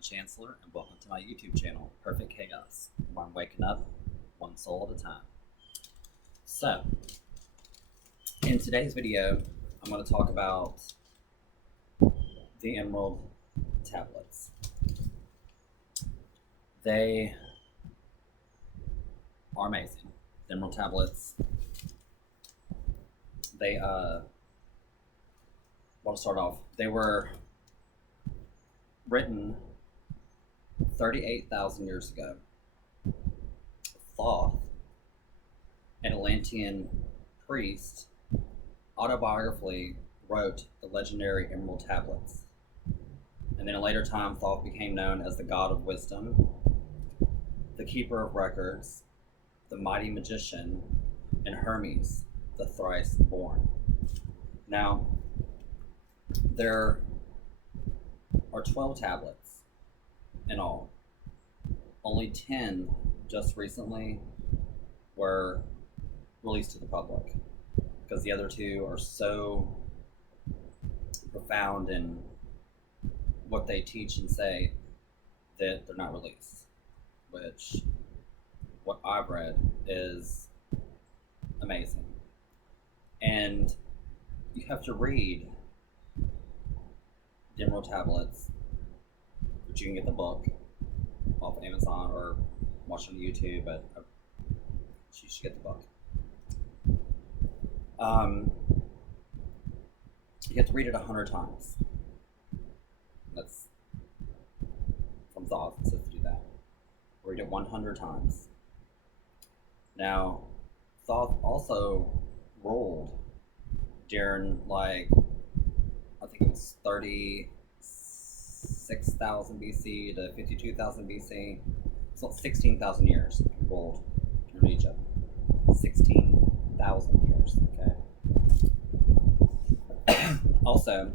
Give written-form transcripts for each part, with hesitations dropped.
I'm Chancellor, and welcome to my YouTube channel, Perfect Chaos, where I'm waking up one soul at a time. So, in today's video, I'm going to talk about the Emerald Tablets. They are amazing. The Emerald Tablets, well, to start off, they were written 38,000 years ago. Thoth, an Atlantean priest, autobiographically wrote the legendary Emerald Tablets. And then in later time, Thoth became known as the God of Wisdom, the Keeper of Records, the Mighty Magician, and Hermes, the Thrice Born. Now, there are 12 tablets in all. Only 10 just recently were released to the public because the other two are so profound in what they teach and say that they're not released, which what I've read is amazing. And you have to read the Emerald Tablets, which you can get the book off of Amazon or watch on YouTube, but you should get the book. You have to read it 100 times. That's from Thoth. It says to do that. Read it 100 times. Now, Thoth also ruled during, I think it was 36,000 BC to 52,000 BC. So 16,000 years he ruled in Egypt. 16,000 years, okay? Also,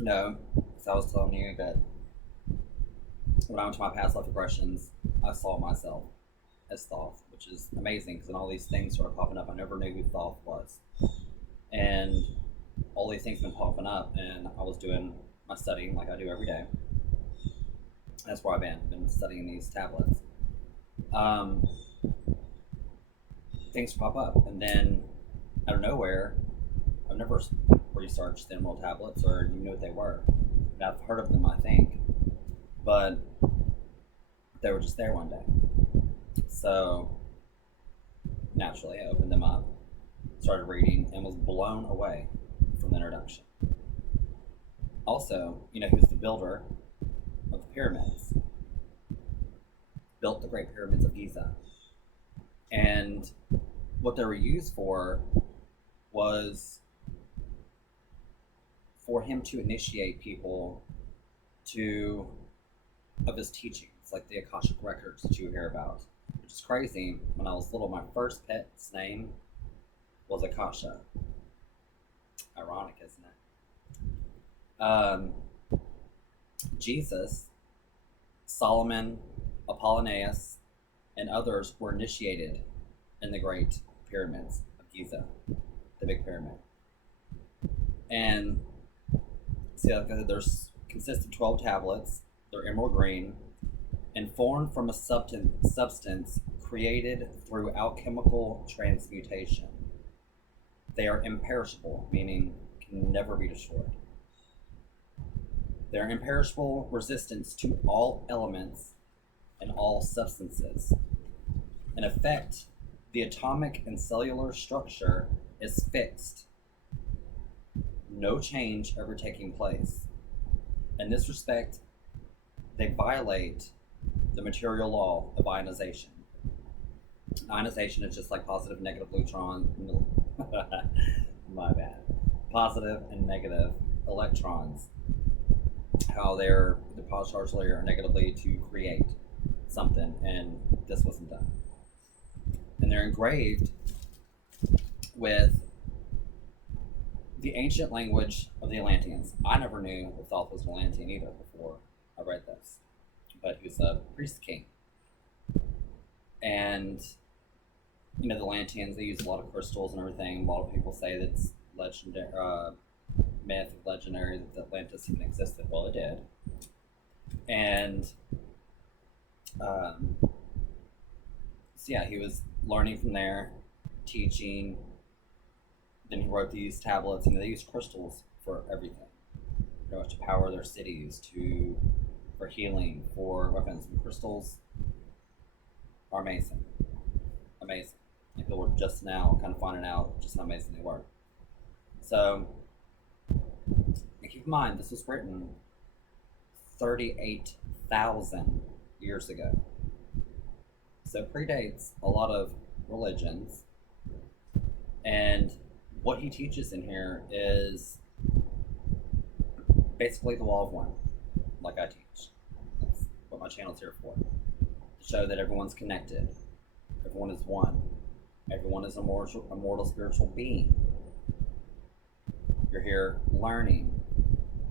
as I was telling you that when I went to my past life regressions, I saw myself as Thoth, which is amazing because then all these things started popping up. I never knew who Thoth was. And all these things have been popping up, and I was doing my studying like I do every day. That's where I've been studying these tablets. Things pop up, and then out of nowhere, I've never researched the Emerald Tablets or even knew what they were. And I've heard of them, I think, but they were just there one day. So naturally, I opened them up, started reading, and was blown away from the introduction. Also, who's the builder of the pyramids? Built the Great Pyramids of Giza. And what they were used for was for him to initiate people of his teachings, like the Akashic records that you hear about. Which is crazy. When I was little, my first pet's name was Akasha. Ironic, isn't it? Jesus, Solomon, Apollonius, and others were initiated in the Great Pyramids of Giza, the Big Pyramid. And see, there's consist of 12 tablets. They're emerald green and formed from a substance created through alchemical transmutation. They are imperishable, meaning can never be destroyed. Their imperishable resistance to all elements and all substances. In effect, the atomic and cellular structure is fixed. No change ever taking place. In this respect, they violate the material law of ionization. Ionization is just like positive, negative neutrons. My bad. Positive and negative electrons. How they're the positive charge layer negatively to create something, and this wasn't done. And they're engraved with the ancient language of the Atlanteans. I never knew that Thoth was an Atlantean either before I read this, but he was a priest king. And the Atlanteans, they use a lot of crystals and everything. A lot of people say that it's legendary, myth, legendary that Atlantis even existed. Well, it did. And um, so yeah, he was learning from there, teaching. Then he wrote these tablets, and they used crystals for everything, pretty much to power their cities, to for healing, for weapons. And crystals are amazing, amazing. And people were just now kind of finding out just how amazing they were. So, and keep in mind, this was written 38,000 years ago. So it predates a lot of religions. And what he teaches in here is basically the law of one, like I teach. That's what my channel's here for. To show that everyone's connected. Everyone is one. Everyone is a mortal spiritual being. You're here learning.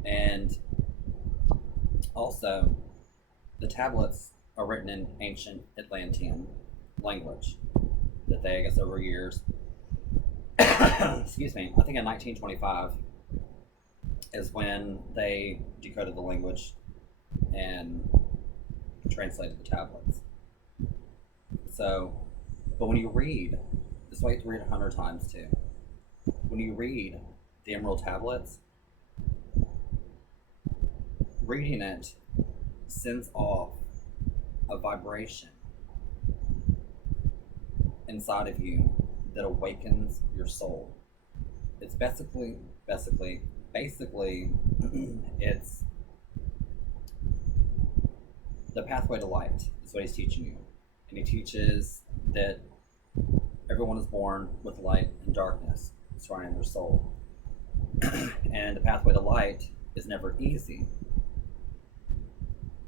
And also, the tablets are written in ancient Atlantean language that they, I guess, over years, excuse me, I think in 1925 is when they decoded the language and translated the tablets. So, but when you read, this way you have to read 100 times too. When you read the Emerald Tablets, reading it sends off a vibration inside of you that awakens your soul. It's basically, it's the pathway to light is what he's teaching you. And he teaches that everyone is born with light and darkness surrounding their soul. And the pathway to light is never easy,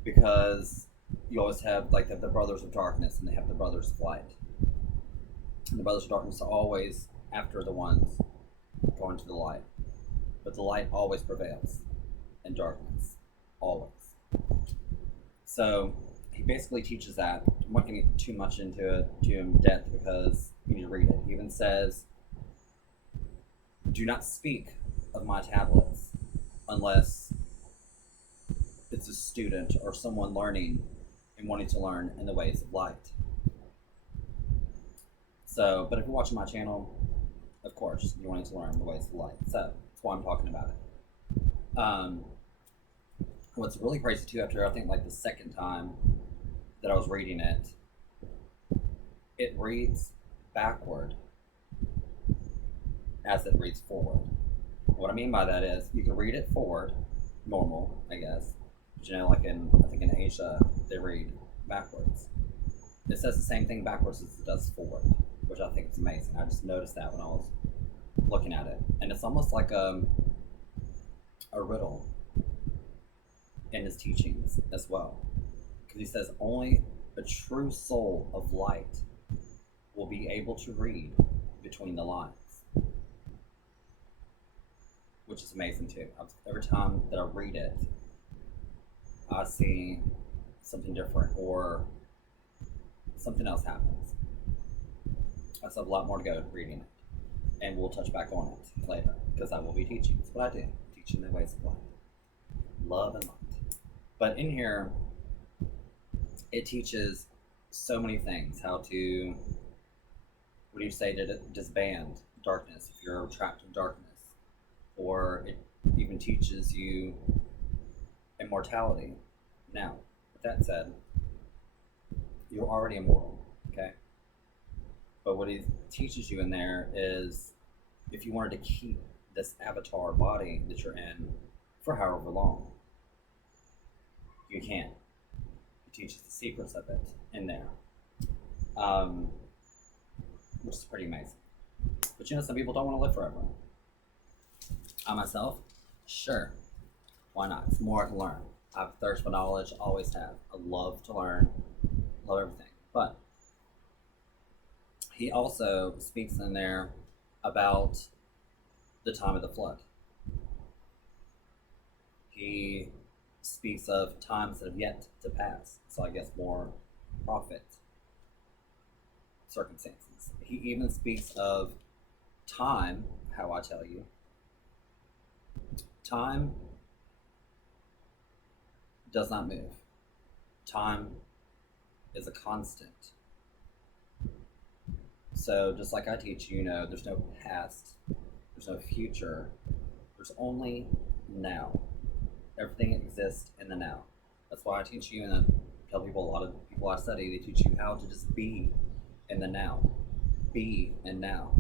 because you always have like the brothers of darkness and they have the brothers of light. And the brothers of darkness are always after the ones going to the light. But the light always prevails in darkness. Always. So he basically teaches that. I'm not going to get too much into it too in depth because you need to read it. He even says, do not speak of my tablets unless it's a student or someone learning and wanting to learn in the ways of light. So, but if you're watching my channel, of course, you're wanting to learn the ways of light. So, that's why I'm talking about it. What's really crazy too, after I think like the second time that I was reading it, it reads backward as it reads forward. What I mean by that is you can read it forward, normal, I guess. But you know, like I think in Asia, they read backwards. It says the same thing backwards as it does forward, which I think is amazing. I just noticed that when I was looking at it. And it's almost like a riddle in his teachings as well. Because he says only a true soul of light will be able to read between the lines. Which is amazing too. Every time that I read it, I see something different or something else happens. I still have a lot more to go reading it. And we'll touch back on it later because I will be teaching. That's what I do. Teaching the ways of light. Love and light. But in here, it teaches so many things. How to, what do you say, to disband darkness if you're trapped in darkness. Or it even teaches you immortality. Now, with that said, you're already immortal, okay? But what he teaches you in there is if you wanted to keep this avatar body that you're in for however long, you can. He teaches the secrets of it in there, which is pretty amazing. But you know, some people don't want to live forever. I myself, sure, why not? It's more to learn. I have thirst for knowledge, always have. I love to learn, love everything. But he also speaks in there about the time of the flood. He speaks of times that have yet to pass. So I guess more prophet circumstances. He even speaks of time, how I tell you, time does not move. Time is a constant. So just like I teach you, there's no past, there's no future, there's only now. Everything exists in the now. That's why I teach you, and I tell people, a lot of people I study, they teach you how to just be in the now. Be and now.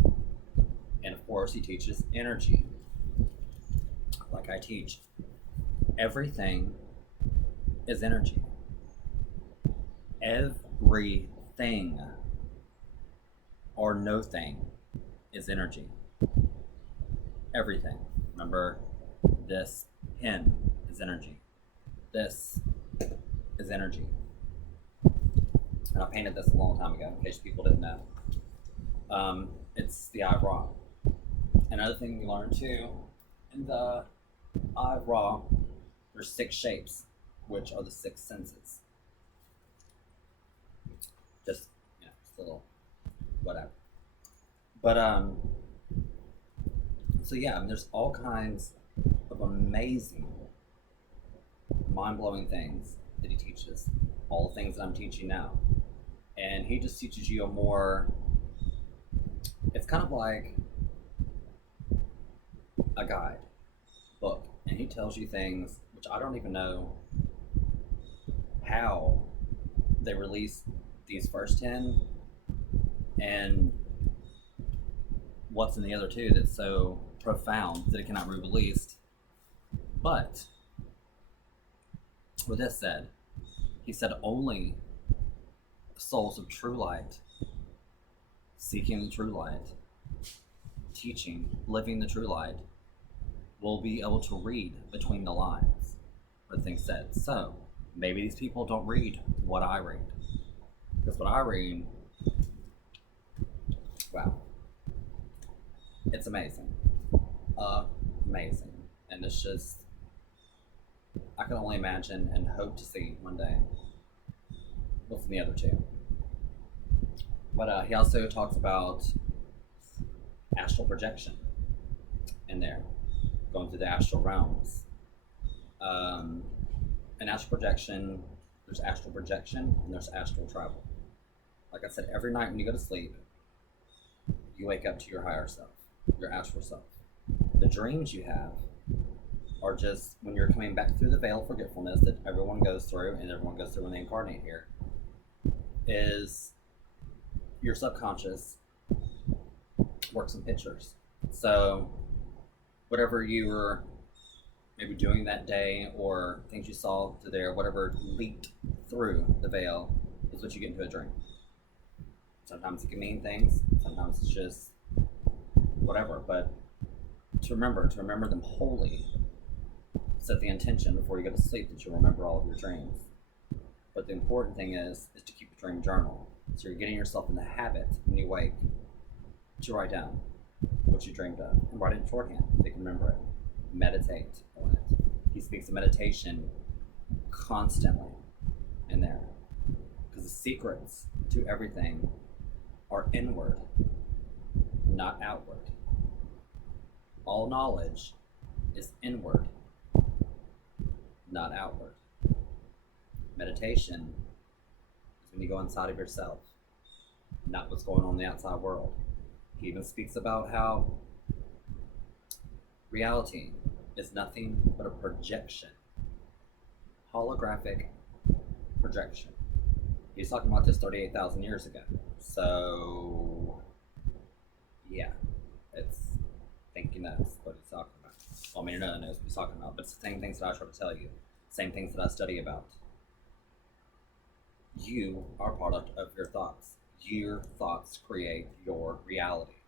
And of course, he teaches energy. Like I teach, everything is energy. Everything or no thing is energy. Everything. Remember, this pen is energy. This is energy. And I painted this a long time ago, in case people didn't know. It's the eye of Ra. Another thing we learned too, in the eye of Ra, there's 6 shapes, which are the 6 senses. Just a little whatever. But so yeah, there's all kinds of amazing, mind-blowing things that he teaches. All the things that I'm teaching now. And he just teaches you a more, it's kind of like a guide book. And he tells you things which I don't even know how they released these first 10 and what's in the other 2 that's so profound that it cannot be released. But with this said, he said only souls of true light, seeking the true light, teaching, living the true light, will be able to read between the lines what things said. So maybe these people don't read what I read, because what I read, wow, it's amazing. Amazing. And it's just, I can only imagine and hope to see one day what's in the other 2. But he also talks about astral projection in there, going through the astral realms. And astral projection, there's astral projection and there's astral travel. Like I said, every night when you go to sleep, you wake up to your higher self, your astral self. The dreams you have are just when you're coming back through the veil of forgetfulness that everyone goes through, and everyone goes through when they incarnate here, is your subconscious works in pictures. So whatever you were maybe doing that day, or things you saw through there, whatever leaked through the veil, is what you get into a dream. Sometimes it can mean things, sometimes it's just whatever, but to remember them wholly. Set the intention before you go to sleep that you'll remember all of your dreams. But the important thing is to keep a dream journal. So you're getting yourself in the habit when you wake to write down what you dreamed of, and write it in shorthand so you can remember it. Meditate on it. He speaks of meditation constantly in there, because the secrets to everything are inward, not outward. All knowledge is inward, not outward. Meditation is when you go inside of yourself, not what's going on in the outside world. He even speaks about how reality is nothing but a projection, holographic projection. He's talking about this 38,000 years ago. So, yeah, it's thinking that's what he's talking about. Well, I mean, no one knows what he's talking about, but it's the same things that I try to tell you, same things that I study about. You are a product of your thoughts. Your thoughts create your reality.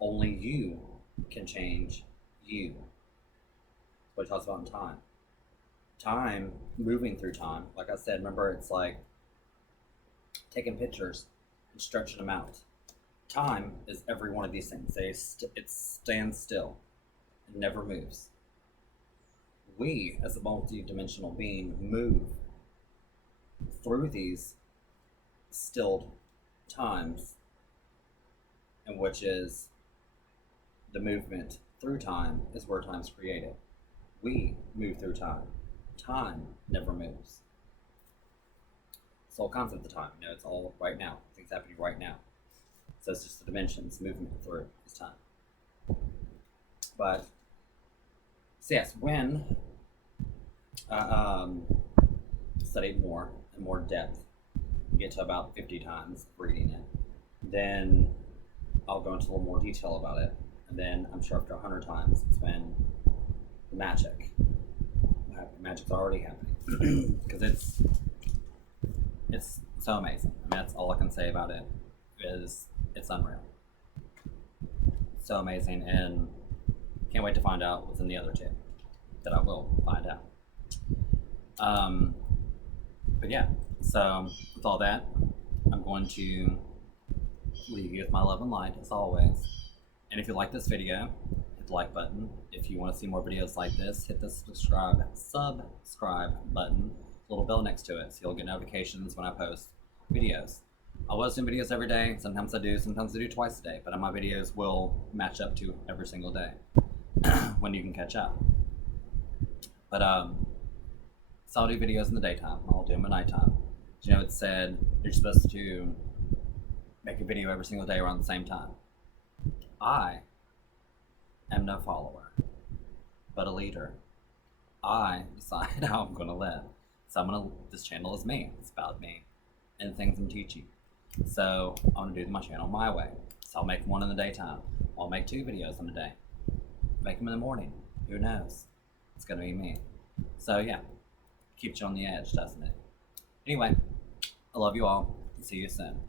Only you can change you. That's what he talks about in time. Time, moving through time, like I said, remember, it's like taking pictures and stretching them out. Time is every one of these things. It stands still. It never moves. We, as a multi-dimensional being, move through these stilled times, in which is the movement through time is where time's created. We move through time. time never moves. It's all concept of time. It's all right now. Things happening right now. So it's just the dimensions moving through this time. But so yes, when I studied more and more depth, get to about 50 times reading it, then I'll go into a little more detail about it. And then I'm sure after 100 times, it's when the magic's already happening. Because it's so amazing. I mean, that's all I can say about it, is it's unreal. So amazing, and can't wait to find out what's in the other two that I will find out. But yeah, so with all that, I'm going to leave you with my love and light as always. And if you like this video, hit the like button. If you want to see more videos like this, hit the subscribe button, little bell next to it, so you'll get notifications when I post videos. I was doing videos every day. Sometimes I do twice a day, but my videos will match up to every single day when you can catch up. But so I'll do videos in the daytime. I'll do them at nighttime. It said you're supposed to make a video every single day around the same time. I am no follower, but a leader. I decide how I'm going to live. So this channel is me. It's about me and the things I'm teaching. So I'm going to do my channel my way. So I'll make one in the daytime. I'll make 2 videos in a day. Make them in the morning. Who knows? It's going to be me. So yeah, keeps you on the edge, doesn't it? Anyway, I love you all. See you soon.